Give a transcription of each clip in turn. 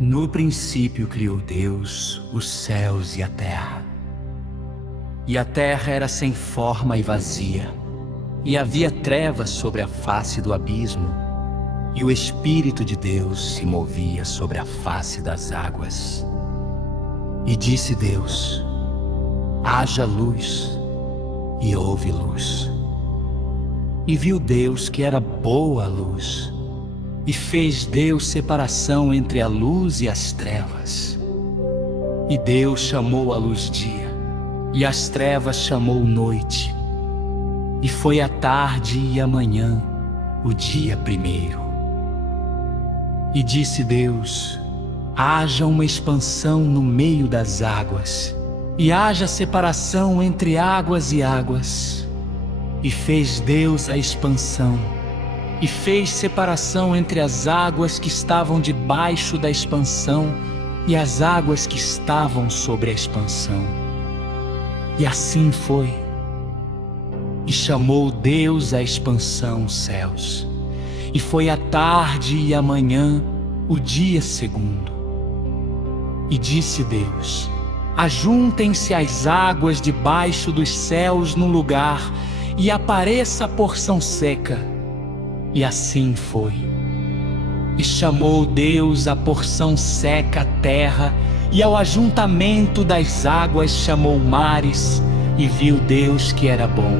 No princípio criou Deus os céus e a terra. E a terra era sem forma e vazia, e havia trevas sobre a face do abismo, e o Espírito de Deus se movia sobre a face das águas. E disse Deus: haja luz, e houve luz. E viu Deus que era boa a luz, e fez Deus separação entre a luz e as trevas. E Deus chamou a luz dia, e as trevas chamou noite. E foi a tarde e a manhã, o dia primeiro. E disse Deus: haja uma expansão no meio das águas, e haja separação entre águas e águas. E fez Deus a expansão, e fez separação entre as águas que estavam debaixo da expansão e as águas que estavam sobre a expansão. E assim foi. E chamou Deus a expansão céus. E foi a tarde e a manhã, o dia segundo. E disse Deus: ajuntem-se as águas debaixo dos céus num lugar, e apareça a porção seca. E assim foi. E chamou Deus a porção seca a terra, e ao ajuntamento das águas chamou mares, e viu Deus que era bom.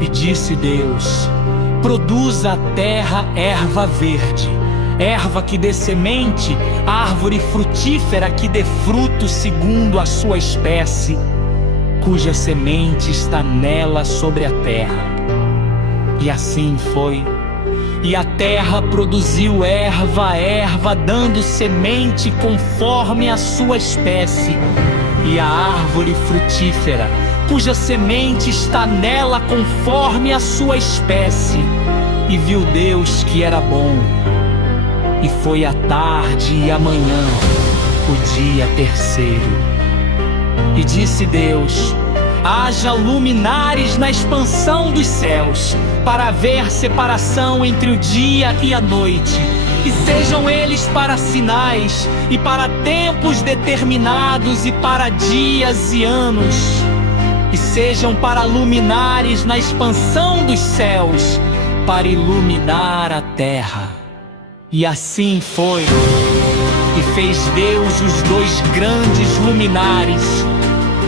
E disse Deus: produza a terra erva verde, erva que dê semente, árvore frutífera que dê fruto segundo a sua espécie, cuja semente está nela sobre a terra. E assim foi. E a terra produziu erva, dando semente conforme a sua espécie, e a árvore frutífera, cuja semente está nela conforme a sua espécie. E viu Deus que era bom. E foi a tarde e a manhã, o dia terceiro. E disse Deus: haja luminares na expansão dos céus, para haver separação entre o dia e a noite, e sejam eles para sinais, e para tempos determinados, e para dias e anos, e sejam para luminares na expansão dos céus, para iluminar a terra. E assim foi. E fez Deus os dois grandes luminares,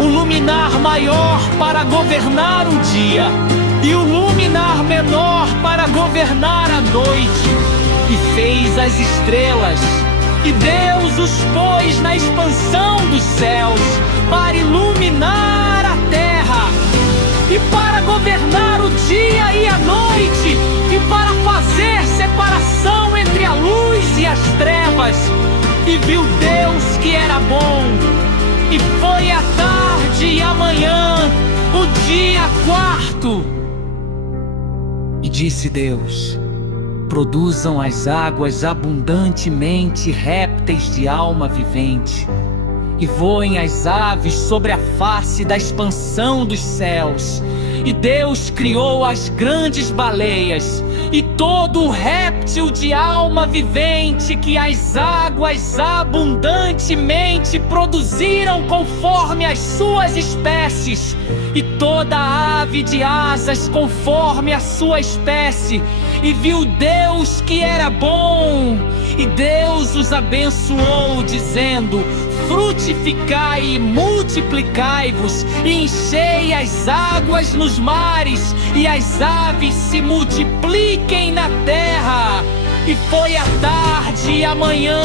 o luminar maior para governar o dia, e o luminar menor para governar a noite. E fez as estrelas, e Deus os pôs na expansão dos céus, para iluminar a terra, e para governar o dia e a noite, e para fazer separação entre a luz e as trevas. E viu Deus que era bom. E foi a tarde e a manhã, o dia quarto. E disse Deus: produzam as águas abundantemente répteis de alma vivente, e voem as aves sobre a face da expansão dos céus. E Deus criou as grandes baleias, e todo o réptil de alma vivente que as águas abundantemente produziram conforme as suas espécies, e toda ave de asas conforme a sua espécie. E viu Deus que era bom. E Deus os abençoou, dizendo: frutificai e multiplicai-vos, e enchei as águas nos mares, e as aves se multipliquem na terra. E foi a tarde e a manhã,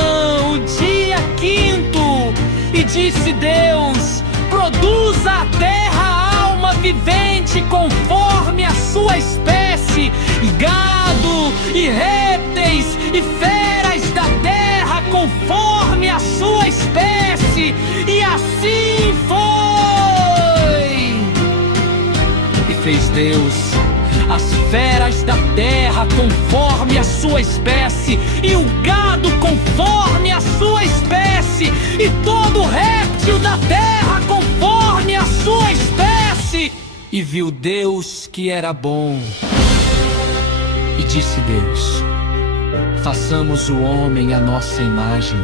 o dia quinto. E disse Deus: produza a terra alma vivente conforme a sua espécie, gado e répteis e feras da terra conforme a sua espécie. E assim foi. E fez Deus as feras da terra conforme a sua espécie, e o gado conforme a sua espécie, e todo réptil da terra conforme a sua espécie. E viu Deus que era bom. E disse Deus: façamos o homem à nossa imagem,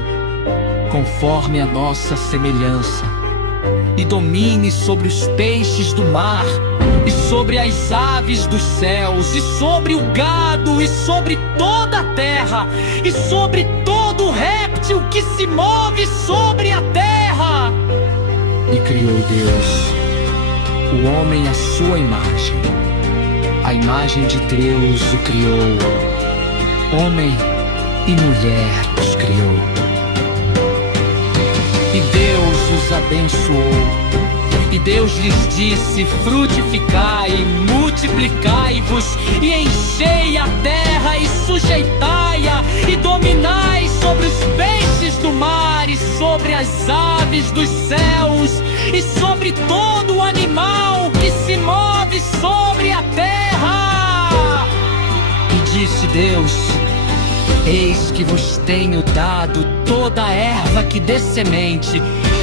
conforme a nossa semelhança, e domine sobre os peixes do mar, e sobre as aves dos céus, e sobre o gado, e sobre toda a terra, e sobre todo réptil que se move sobre a terra. E criou Deus o homem à sua imagem, a imagem de Deus o criou, homem e mulher os criou. E Deus os abençoou. E Deus lhes disse: frutificai, multiplicai-vos, e enchei a terra, e sujeitai-a, e dominai sobre os peixes do mar, e sobre as aves dos céus, e sobre todo animal que se move sobre a terra. E disse Deus: eis que vos tenho dado toda a erva que dê semente,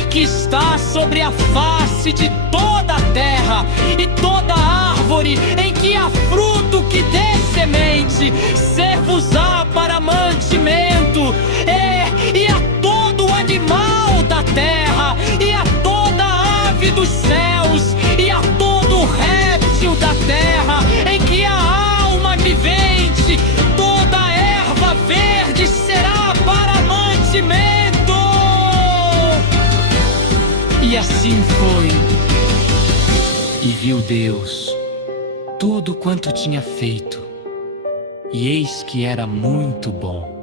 que está sobre a face de toda a terra, e toda árvore em que há fruto que dê semente, ser-vos-á para mantimento, e a todo animal da terra, e a toda ave dos céus, e a todo réptil da terra, em que há alma vivente, toda erva verde será para mantimento. E assim foi. E viu Deus tudo quanto tinha feito, e eis que era muito bom.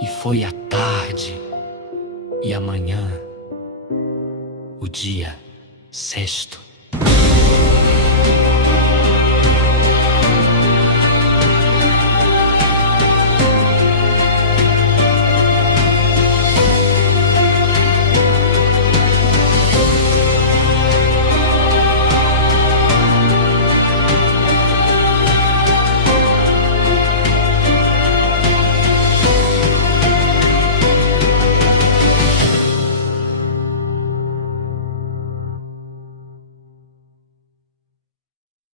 E foi a tarde e a manhã, o dia sexto.